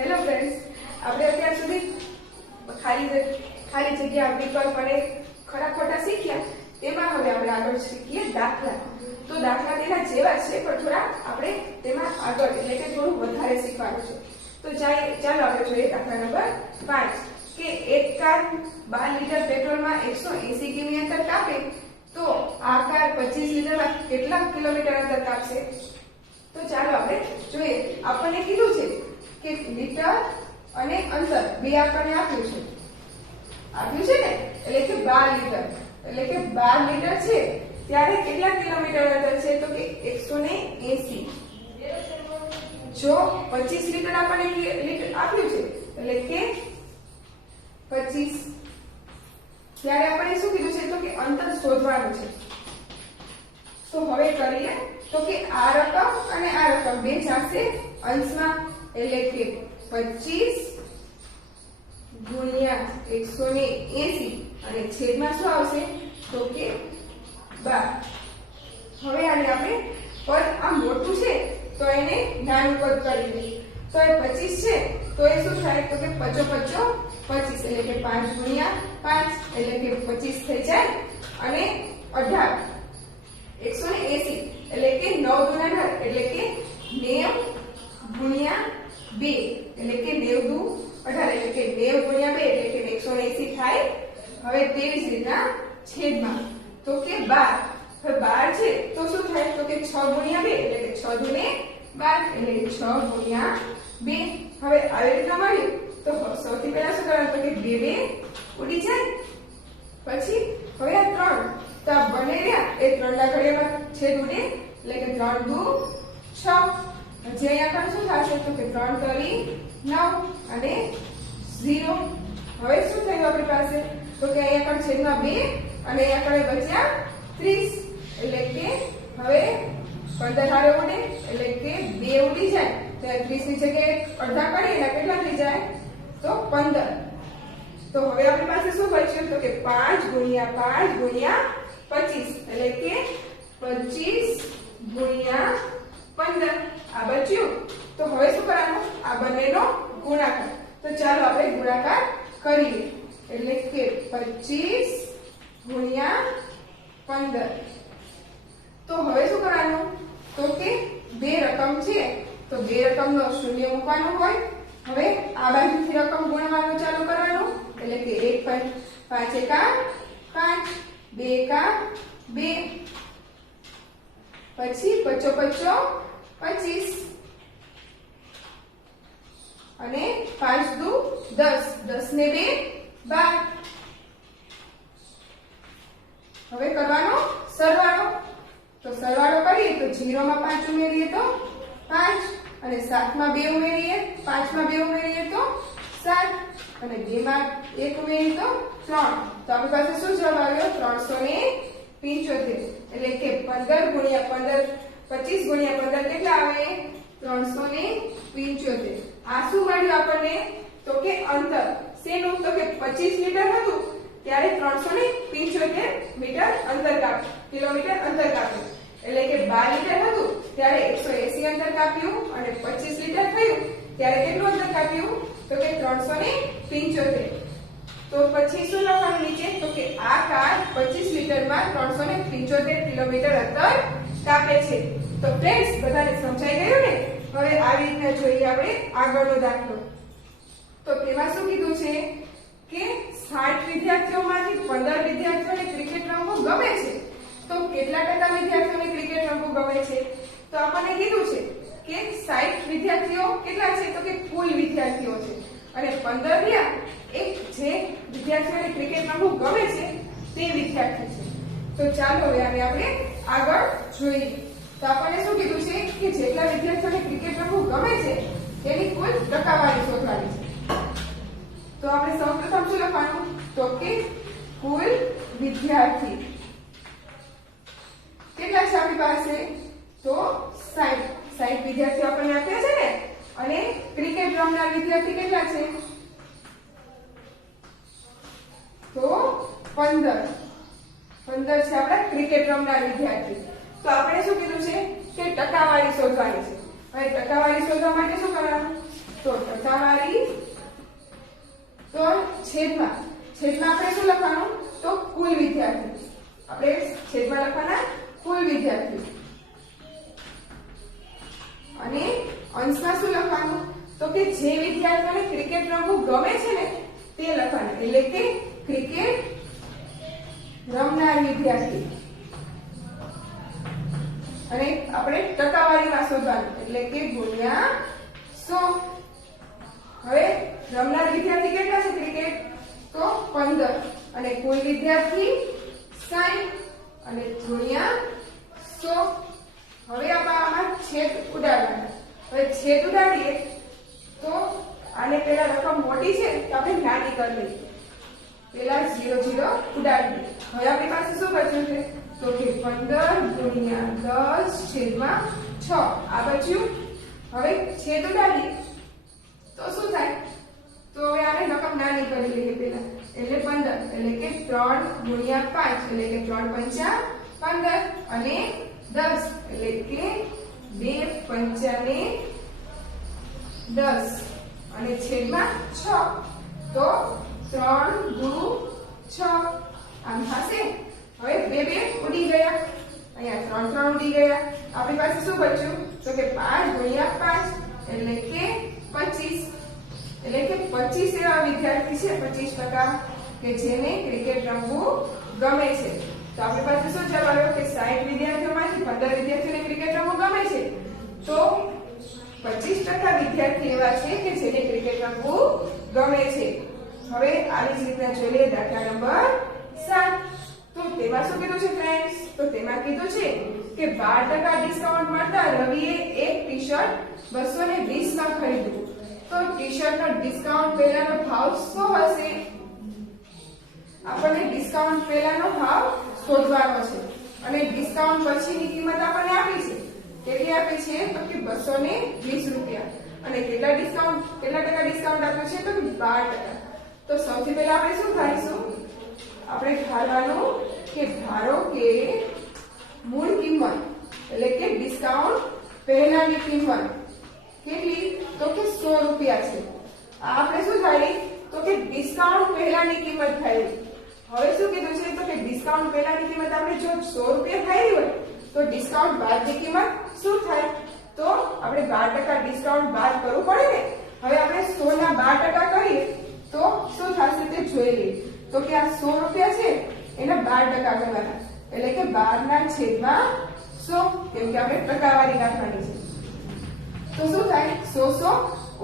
Hello friends, આપણે અત્યાર સુધી ખાલી જગ્યા વિકલ્પ અને ખરા ખોટા શીખ્યા. તેમાં હવે આપણે આગળ શીખીએ દાખલા. તો દાખલા તેના જેવા છે, પણ થોડા આપણે તેમાં આગળ એટલે કે થોડું વધારે શીખવાનું છે. તો ચાલો આપણે જોઈએ દાખલા નંબર 5 કે એક કાર 12 લીટર પેટ્રોલમાં 180 કિમી અંતર કાપે તો આ કાર 25 લીટરમાં કેટલા કિલોમીટર અંતર કાપશે? તો ચાલો આપણે જોઈએ. આપણને કીધું છે કે લીટર અને અંતર બે આપણને આપ્યું છે ને, એટલે કે 12 લીટર, એટલે કે 12 લીટર છે ત્યારે કેટલા કિલોમીટર અંતર છે? તો કે 180. જો 25 લીટર આપણને લીટર આપ્યું છે એટલે કે 25, ત્યારે આપણે શું કીધું છે? તો કે અંતર શોધવાનું છે. તો હવે કરીએ તો કે આ રકમ અને આ રકમ બે જાશે અંશમાં, એટલે કે 25 ગુણ્યા 180 અને છેદમાં શું આવશે? તો કે 12. હવે આને આપણે પદ આ મોટું છે તો એને નાનું પદ કરી દઈએ. તો એ 25 છે તો એ શું થાય? તો કે 55 25 એટલે કે 5 ગુણ્યા 5 એટલે કે 25 થઈ જાય અને 18 180 એટલે કે 9 ગુણ્યા 18 એટલે કે 90 ગુણ્યા 2 એટલે કે 90 દુ 18 એટલે કે 90 ગુણ્યા 2 એટલે કે 180 થાય. હવે તેવી જ રીતના છેદમાં તો કે 12. હવે 12 છે તો શું થાય? તો કે 6 ગુણ્યા 2 એટલે કે 6 દુ ને 12 એટલે 6 ગુણ્યા 2. હવે આવી રીતના મળ્યું તો સૌથી પહેલા શું કરવાનું? તો કે 2 ઉડી જાય. પછી હવે આ 3 તો આ બને રહ્યા એ 3 ના ઘડિયામાં છેદ ઉડે એટલે કે 3 દુ 6. હજી અહીંયા આગળ શું થશે? તો કે 3 તરી 9 અને 0. હવે શું થયું આપણી પાસે? તો કે અહીંયા આગળ છેદમાં 2 અને અહીંયા આગળ બચ્યા 30 એટલે કે હવે 15 હારે ઉડે એટલે કે 2 ઉડી જાય. તો 30 ની જગ્યાએ અડધા કરીએ એટલે કેટલા થઈ જાય? તો 15. તો હવે આપણી પાસે શું બચ્યું? તો કે 5 ગુણ્યા 5 ગુણ્યા 25 એટલે કે 25 ગુણ્યા 15 આ બચ્યું. તો હવે શું કરવાનું? આ બંનેનો ગુણાકાર. તો ચાલો આપણે ગુણાકાર કરીએ. એટલે કે 25 ગુણ્યા 15. તો હવે શું કરવાનું? તો કે બે રકમ છે તો બે રકમનો શૂન્ય મૂકવાનું હોય. હવે આ બાજુથી રકમ ગુણવાનું ચાલુ કરવાનું, એટલે કે 1 5 એકા 5 2 એકા 2 પછી 55 25 અને 5 દુ 10 10 ને 2 12. હવે કરવાનો સરવાળો. તો સરવાળો કરીએ તો 0 માં 5 ઉમેરીએ તો 5 અને 7 માં 2 ઉમેરીએ 5 માં 2 ઉમેરીએ તો 7 અને 2 માં 1 ઉમેરીએ તો 3. તો આપણી પાસે શું જવાબ આવ્યો? 375. એટલે કે 15 ગુણ્યા 15 25 ગુણ્યા 15 કેટલા આવે? 375. આ શું મળ્યું આપણને? તો કે અંતર શેનું? તો કે 25 મીટર હતું ત્યારે 375 મીટર અંતર કાપ્યું, કિલોમીટર અંતર કાપ્યું. એટલે કે 12 લીટર હતું ત્યારે 180 અંતર કાપ્યું અને 25 લીટર થયું ત્યારે કેટલું અંતર કાપ્યું? તો કે 375. તો પછી શું લખવાનું નીચે? તો કે આ કાર 25 લીટરમાં 375 કિલોમીટર અંતર કાપે છે. તો ફ્રેન્ડ્સ, બધાને સમજાઈ ગયું ને? હવે આવી રીતના જોઈએ આપણે આગળનો દાખલો. તો તેમાં શું કીધું છે કે 60 વિદ્યાર્થીઓમાંથી 15 વિદ્યાર્થીઓને ક્રિકેટ રમવું ગમે છે. તો કેટલા ટકા વિદ્યાર્થીઓને ક્રિકેટ રમવું ગમે છે? તો આપણને કીધું છે કે 60 વિદ્યાર્થીઓ કેટલા છે? તો કે કુલ વિદ્યાર્થીઓ છે અને 15 રહ્યા એક જે વિદ્યાર્થીઓને ક્રિકેટ રમવું ગમે છે તે વિદ્યાર્થી છે. તો ચાલો હવે આને આપણે આગળ જોઈએ. તો આપણને શું કીધું છે કે જેટલા વિદ્યાર્થીઓને ક્રિકેટ રમવું ગમે છે તેની કુલ ટકાવારી શોધવાની છે. તો આપણે સૌપ્રથમ શું લખવાનું? તો કે કુલ વિદ્યાર્થી કેટલા છે આપણી પાસે? તો 60 વિદ્યાર્થીઓ આપણને આપ્યા છે ને, અને ક્રિકેટ રમનાર વિદ્યાર્થી કેટલા છે? તો 15 છે આપણા ક્રિકેટ રમનાર વિદ્યાર્થી. તો આપણે શું કીધું છે કે ટકાવારી શોધવાની છે. હવે ટકાવારી શોધવા માટે શું કરવાનું? તો ટકાવારી છેદમાં આપણે શું લખવાનું? તો કુલ વિદ્યાર્થી. આપણે છેદમાં લખવાના કુલ વિદ્યાર્થી. અને અંશમાં શું લખવાનું? તો કે જે વિદ્યાર્થીઓને ક્રિકેટ રમવું ગમે છે ને તે લખવાનું. એટલે કે ક્રિકેટ રમનાર વિદ્યાર્થી. અને આપણે ટકાવારીમાં શોધવાનું. એટલે કે ગુણ્યા 100. હવે રમનાર વિદ્યાર્થી કેટલા છે ક્રિકેટ? તો 15. અને કુલ વિદ્યાર્થી 60 અને ગુણ્યા 100. હવે આમાં છેદ ઉડાડવાના. હવે છેદ ઉડાડીએ તો આને પેલા રકમ મોટી છે તો આપણે નાની કરી લઈએ. પેલા 0 0 ઉડાડીએ. હવે આપણી પાસે શું બચ્યું છે? તો કે 15 ગુણ્યા 10 છેદમાં 6 આ બચ્યું. હવે છેદ ઉડાડીએ તો શું થાય? તો હવે આને રકમ નાની કરી લઈએ પેલા. એટલે 15 એટલે કે 3 ગુણ્યા 5 એટલે કે 3 પંચા 15 અને 10 એટલે કે 2 પંચા ને 10 અને છેદમાં 6 તો 3 દુ 6 આમ થશે. હવે 2 ઉડી ગયા. અહીંયા 3 ઉડી ગયા. આપણી પાસે શું બચ્યું? તો કે 5 ગુણ્યા 5 એટલે કે 25. એટલે કે 25 એવા વિદ્યાર્થી છે 25% કે જેને ક્રિકેટ રમવું ગમે છે. તો આપણી પાસે શું જવાબ આવ્યો કે 60 વિદ્યાર્થીઓમાંથી 15 વિદ્યાર્થીઓને ક્રિકેટ રમવું ગમે છે. તો 25% વિદ્યાર્થી એવા છે કે જેને ક્રિકેટ રમવું ગમે છે. હવે આવી જ રીતના જોઈ લઈએ દાખલા નંબર 7. તો તેમાં શું કીધું છે ફ્રેન્ડ્સ? તો તેમાં કીધું છે કે 12% ડિસ્કાઉન્ટ મળતા રવિએ એક ટી-શર્ટ 220 માં ખરીદ્યું. તો ટી-શર્ટનો ડિસ્કાઉન્ટ પહેલાનો ભાવ શું હશે? આપણને ડિસ્કાઉન્ટ પહેલાનો ભાવ શોધવાનો છે. અને ડિસ્કાઉન્ટ પછીની કિંમત આપણને આપી છે. કેટલી આપી છે? તો કે 220 રૂપિયા. અને કેટલા ટકા ડિસ્કાઉન્ટ આપ્યું છે? તો કે 12%. તો સૌથી પહેલા આપણે શું ધારીશું? આપણે ધારવાનું કે ધારો કે મૂળ કિંમત એટલે કે ડિસ્કાઉન્ટ પહેલાની કિંમત કેટલી? તો કે 100 રૂપિયા છે. આ આપણે શું ધારી? તો કે ડિસ્કાઉન્ટ પહેલાની કિંમત ધારી. હવે શું કીધું છે? તો કે ડિસ્કાઉન્ટ પહેલાની કિંમત આપણે જો 100 રૂપિયા ધારી હોય તો ડિસ્કાઉન્ટ બાદની કિંમત શું થાય? તો આપણે 12% ડિસ્કાઉન્ટ બાદ કરવું પડે ને. હવે આપણે 100 ના 12% કરીએ તો શું થશે તે જોઈ લઈએ. તો કે આ 100 રૂપિયા છે એના 12% કરવાના. એટલે કે 12 ના છેદમાં 100 કેમ કે આપણે ટકાવારી નાખવાની છે. તો શું થાય? 100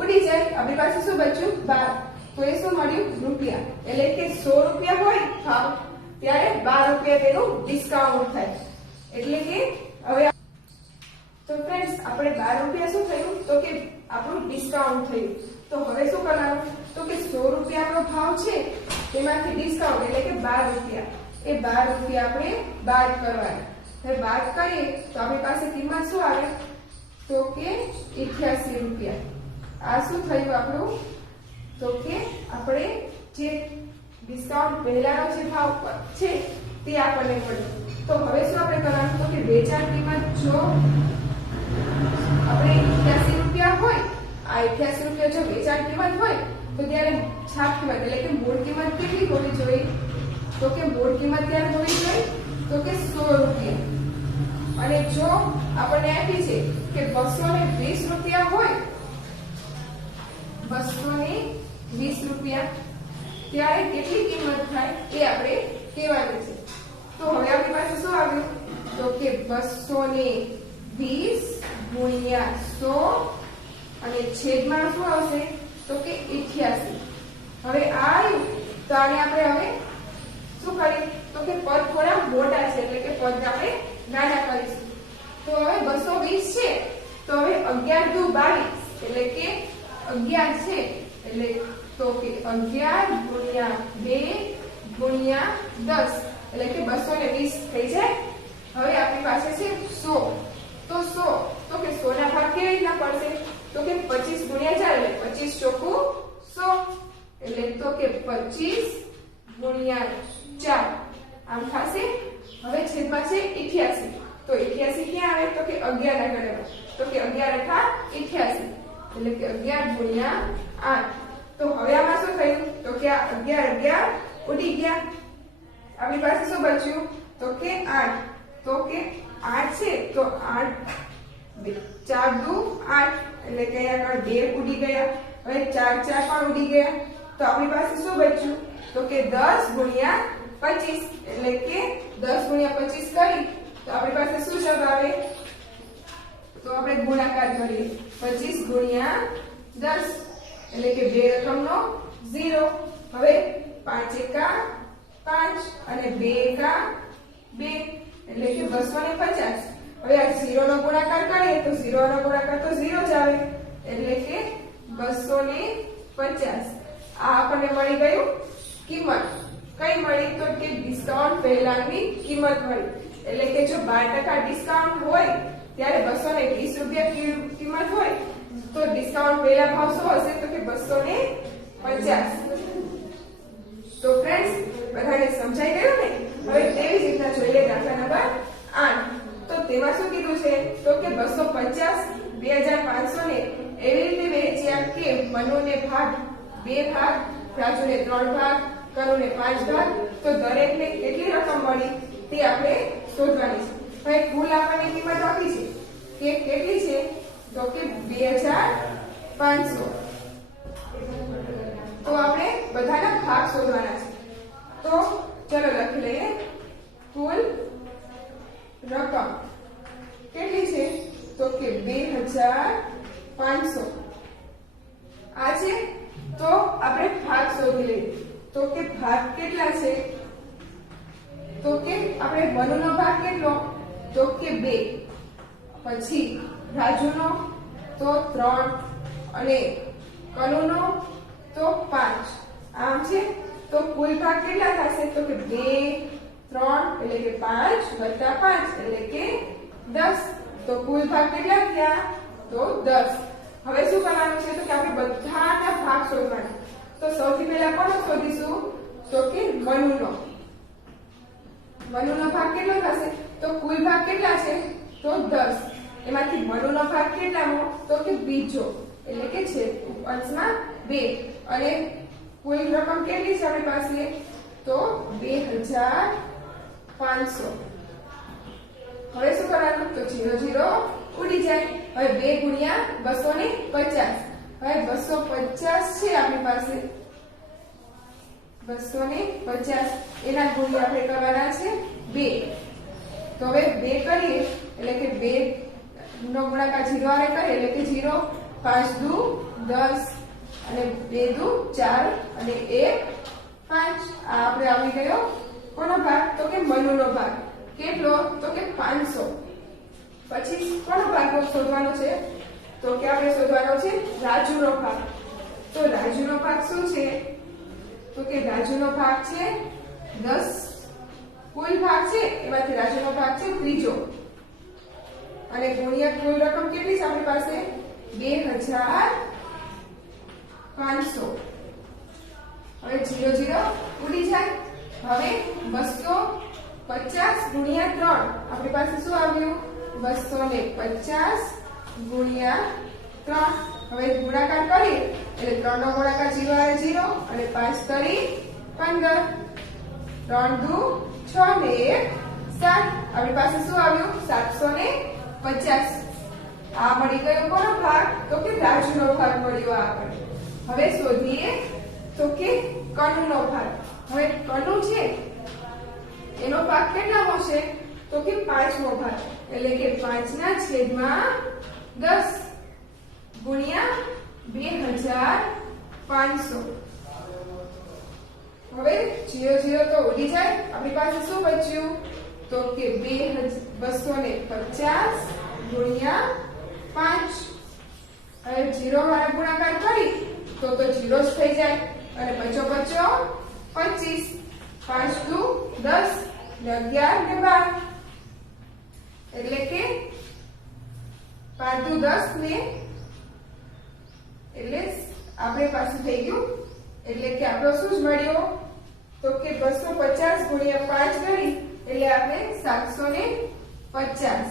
ઉડી જાય. આપણી પાસે શું બચ્યું? 12. તો એ શું મળ્યું? રૂપિયા. એટલે કે 100 રૂપિયા હોય ભાવ ત્યારે 12 રૂપિયા તેનું ડિસ્કાઉન્ટ થાય. એટલે કે હવે તો ફ્રેન્ડ્સ આપણે 12 રૂપિયા શું થયું? તો કે આપણું ડિસ્કાઉન્ટ થયું. તો હવે શું કરવાનું? તો કે 100 રૂપિયાનો ભાવ છે તેમાંથી ડિસ્કાઉન્ટ એટલે કે 12 રૂપિયા. એ 12 રૂપિયા આપણે બાદ કરવાના. હવે બાદ કરીએ તો આપણી પાસે કિંમત શું આવે? તો કે 88 રૂપિયા. આ શું થયું આપણું? તો કે આપણે જે ડિસ્કાઉન્ટ પહેલાનો જે ભાવ છે તે આપણને મળ્યો. તો હવે શું આપણે કરવાનું? તો કે વેચાણ કિંમત જો આપણે 88 રૂપિયા હોય, આ 88 રૂપિયા જો વેચાણ કિંમત હોય તો ત્યારે છાપ કિંમત એટલે કે મૂળ કિંમત કેટલી હોવી જોઈએ? તો કે મૂળ કિંમત ત્યારે હોવી જોઈએ તો કે 100 રૂપિયા. અને જો આપણને આપી છે કે 220 રૂપિયા હોય, 220 રૂપિયા ત્યારે કેટલી કિંમત થાય તે આપણે કહેવાનું છે. તો હવે આપણી પાસે શું આવ્યું? તો કે 220 ગુણ્યા 100 અને છેદમાં શું આવશે? તો કે 88. હવે આ આવ્યું તો આને આપણે હવે શું કરીએ? તો કે પદ થોડા મોટા છે એટલે કે પદ આપણે નાના કરીશું. તો હવે 220 છે તો હવે 11 દુ 22 એટલે કે 11 છે એટલે તો કે 11 ગુણ્યા 2 ગુણ્યા 10 એટલે કે 220 થઈ જાય. હવે આપણી પાસે છે 100. તો 100 તો કે 100 ના ભાગ કેવી રીતના પડશે? તો કે 25 ગુણ્યા 4 એટલે 25 ચોકું 100 એટલે તો કે 25 ગુણ્યા 4 આમ થશે. હવે છેદમાં છે 88. તો 88 ક્યાં આવે? તો કે 11 ના ગણમાં. તો કે 11 × 88 એટલે કે 11 ગુણ્યા 8 તો હવે આમાં શું થયું તો કે આ 11 ઉડી ગયા. આપણી પાસે શું બચ્યું તો કે 8. તો કે 8 છે તો 8 4 દુ 8 એટલે કે અહીંયા આગળ 2 ઉડી ગયા. હવે 4 પણ ઉડી ગયા. તો આપણી પાસે શું બચ્યું તો કે 10 ગુણ્યા 25 એટલે કે 10 ગુણ્યા 25 કરી તો આપણી પાસે શું જવાબ આવે તો આપણે ગુણાકાર કરીએ 25 ગુણ્યા 10 એટલે કે બે રકમનો 0. હવે 5 એકા 5 અને 2 એકા 2 એટલે કે 250. હવે આ 0 નો ગુણાકાર કરીએ તો 0 નો ગુણાકાર તો 0 જ આવે એટલે કે 250. આ આપણને મળી ગયું કિંમત. કઈ મળી તો કે ડિસ્કાઉન્ટ પહેલાની કિંમત મળી. એટલે કે જો 12% ડિસ્કાઉન્ટ હોય ત્યારે 220 રૂપિયા કિંમત હોય તો ડિસ્કાઉન્ટ પહેલા ભાવ શું હશે તો કે 250. તો ફ્રેન્ડ્સ બધાને સમજાઈ ગયું ને? હવે તેવી જ રીતના જોઈ લે દાખલા નંબર 8. તો તેમાં શું કીધું છે તો કે 250 2500 ને એવી રીતે વહેંચ્યા કે મનુને ભાગ 2 ભાગ, રાજુને 3 ભાગ, કનુને 5 ભાગ. તો દરેકને કેટલી રકમ મળી તે આપણે શોધવાની છે. હવે કુલ આપણને કિંમત આપી છે કે કેટલી છે તો કે 2500. તો આપણે બધાના ભાગ શોધવાના છે. તો ચલો લખી લઈએ કુલ રકમ કેટલી છે તો કે 2500 આ છે. તો આપણે ભાગ શોધી લઈએ. તો કે ભાગ કેટલા છે તો કે આપણે મનુનો ભાગ કેટલો તો કે 2, પછી રાજુનો તો 3 અને કનુનો તો 5. આમ છે તો કુલ ભાગ કેટલા થશે તો કે 2 3 એટલે કે 5 વત્તા 5 એટલે કે 10. તો કુલ ભાગ કેટલા થયા તો 10. હવે શું કરવાનું છે તો કે આપણે બધાના ભાગ શોધવાના. તો સૌથી પહેલા કોનો શોધીશું તો કે મનુનો. મનુનો ભાગ કેટલો થશે તો કુલ ભાગ કેટલા છે તો 10. એમાંથી મનુનો ભાગ કેટલાનો તો કે બીજો એટલે કે છે અંશમાં 2 અને કુલ રકમ કેટલી છે આપણી પાસે તો 2500. હવે શું કરવાનું તો 0 0 ઉડી જાય. હવે 2 ગુણ્યા 250. હવે 250 છે આપણી પાસે 250 એના ગુણ્યા આપણે કરવાના છે 2. તો હવે 2 કરીએ એટલે કે 2 નો ગુણાકાર 0 આરે કરીએ એટલે કે 0. 5 દુ 10 અને 2 દુ 4 અને 1 5. આ આપણે આવી ગયો કોનો ભાગ તો કે મનુનો ભાગ. કેટલો તો કે 500. પછી કોનો ભાગ શોધવાનો છે તો કે આપણે શોધવાનો છે રાજુનો ભાગ. તો રાજુનો ભાગ શું છે તો કે રાજુનો ભાગ છે 10. કુલ ભાગ છે એમાંથી રાજુનો ભાગ છે ત્રીજો અને ગુણ્યા કુલ રકમ કેટલી છે આપણી પાસે 2500. હવે 0 0 ઉડી જાય. હવે 250 ગુણ્યા 3 આપણી પાસે શું આવ્યું 250 ગુણ્યા 3. હવે ગુણાકાર કરીએ એટલે 3 નો ગુણાકાર 0 આવે 0 અને 5 કરી 15. 3 દુ 6 ને 1 7. આપણી પાસે શું આવ્યું 750. આ મળી ગયો કોનો ભાગ તો કે રાજુનો ભાગ મળ્યો આપણને. હવે શોધીએ તો કે કનુનો ભાગ. હવે કનુ છે એનો ભાગ કેટલામો છે તો કે 5મો ભાગ એટલે કે 5/10 ગુણ્યા 2500. હવે 0 0 તો ઉડી જાય. આપણી પાસે શું બચ્યું તો કે 250 ગુણ્યા 5. હવે 0 વાળા ગુણાકાર કરી તો 0 જ થઈ જાય અને 5 25. 5 દુ 10 ને 11 ને 12 એટલે કે 5 દુ 10 ને એટલે આપણે પાસે થઈ ગયું એટલે કે આપણો શું જ મળ્યો તો કે 250 ગુણ્યા 5 કરી એટલે આપણે 750.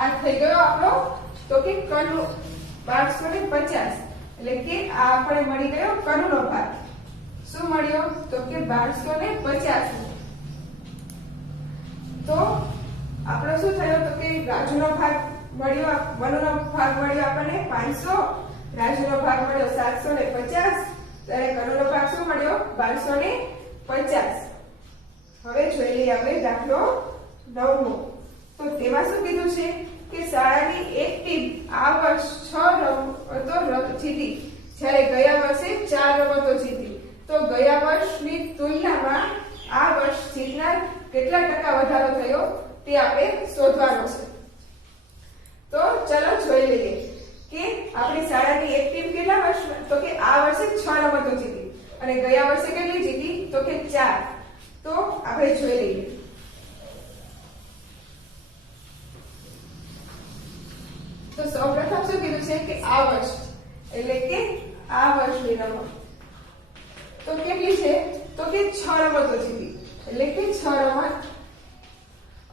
આ થઈ ગયો આપણો તો કે કનુ 1250. એટલે કે આ આપણે મળી ગયો કનુનો ભાગ. શું મળ્યો? તો કે 1250. તો આપણો શું થયો? તો કે રાજુનો ભાગ મળ્યો, મનુનો ભાગ મળ્યો આપણને 500, રાજુનો ભાગ મળ્યો 750, ત્યારે કનુનો ભાગ શું મળ્યો? 1250. હવે જોઈ લઈએ આપણે દાખલો 9મો. તો તેમાં શું કીધું છે કે શાળાની એક ટીમ આ વર્ષ 6 રમતો જીતી, જ્યારે ગયા વર્ષે 4 રમતો જીતી. તો ગયા વર્ષની તુલનામાં આ વર્ષ જીતનાર કેટલા ટકા વધારો થયો તે આપણે શોધવાનો છે. તો ચલો જોઈ લઈએ કે આપણી શાળાની એક ટીમ કેટલા વર્ષ, તો કે આ વર્ષે 6 રમતો જીતી અને ગયા વર્ષે કેટલી જીતી? તો કે 4. તો આપણે જોઈ લઈએ. તો સૌપ્રથમ શું કીધું છે કે આ વર્ષ, એટલે કે આ વર્ષની રમત તો કેટલી છે? તો કે 6 રમતો જીતી, એટલે કે 6 રમત.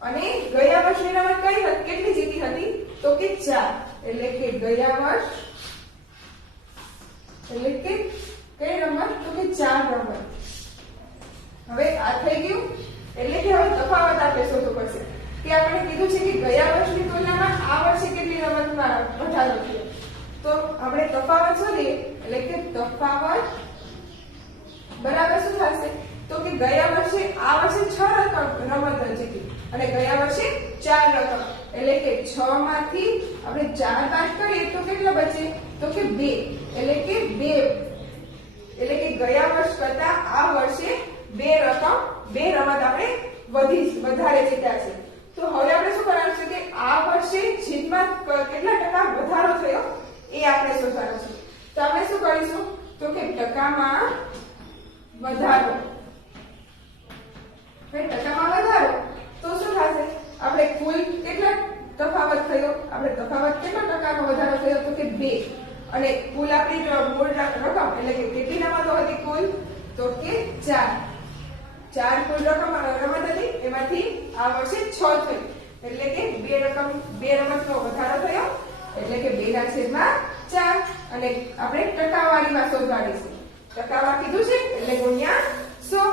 અને ગયા વર્ષની રમત કઈ હતી, કેટલી જીતી હતી? તો કે 4, એટલે કે ગયા વર્ષ, એટલે કે કઈ રમત? તો કે 4 રમત. હવે આ થઈ ગયું, એટલે કે હવે તફાવત આપણે શોધવો પડશે કે આપણે કીધું છે કે ગયા વર્ષની તુલનામાં આ વર્ષે કેટલી રમતમાં વધારો થયો. તો આપણે તફાવત શોધીએ, એટલે કે તફાવત બરાબર શું થશે? તો કે ગયા વર્ષે આ વર્ષે 6 રમત જીતી અને ગયા વર્ષે 4 રમત, એટલે કે 6 માંથી આપણે 4 બાદ કરીએ તો કેટલા બચે? તો કે 2, એટલે કે 2, એટલે કે ગયા વર્ષ કરતા આ વર્ષે 2 રમત આપણે વધારે જીત્યા છે. તો હવે આપણે શું કરવાનું છે કે આ વર્ષે જીતમાં કેટલા ટકા વધારો થયો એ આપણે શોધવાનું છે. તો આપણે શું કરીશું? તો કે ટકામાં વધારો. ટકામાં વધારો તો શું થશે? આપણે કુલ કેટલા તફાવત થયો? આપણે તફાવત કેટલા ટકાનો વધારો થયો? તો કે 2. અને કુલ આપણી મૂળ રકમ, એટલે કે કેટલી રમતો હતી કુલ? તો કે 4 કુલ રમત હતી, એમાંથી આ વર્ષે 6 થઈ, એટલે કે 2 રમતનો વધારો થયો, એટલે કે 2/4. અને આપણે ટકાવારીમાં શોધવાની છે. ટકામાં કીધું છે એટલે ગુણ્યા 100.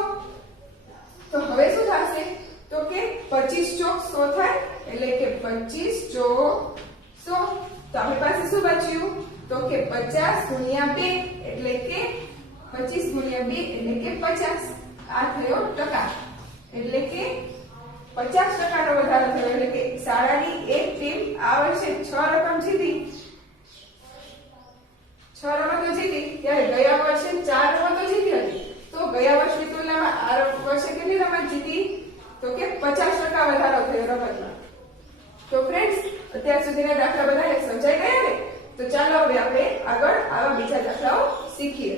તો હવે શું થશે? તો કે 25 ચોક 100 થાય, એટલે કે 25 ચોક 100. તો આપણી પાસે શું બચ્યું? તો કે 50 ગુણ્યા 2, એટલે કે 25 ગુણ્યા 2 એટલે કે 50. આ થયો ટકા, એટલે કે 50% નો વધારો થયો. એટલે કે શાળાની એક ટીમ આ વર્ષે 6 રકમ જીતી, 6 રમતો જીતી, ત્યારે ગયા વર્ષે 4 રમતો જીતી હતી. તો ગયા વર્ષની તુલનામાં આ વર્ષે કેટલી રમત જીતી? તો કે 50% વધારો થયો રમતમાં. તો ફ્રેન્ડ્સ, અત્યાર સુધીના દાખલા બધાને સમજાઈ ગયા ને? તો ચાલો હવે આપણે આગળ આવા બીજા દાખલાઓ શીખીએ.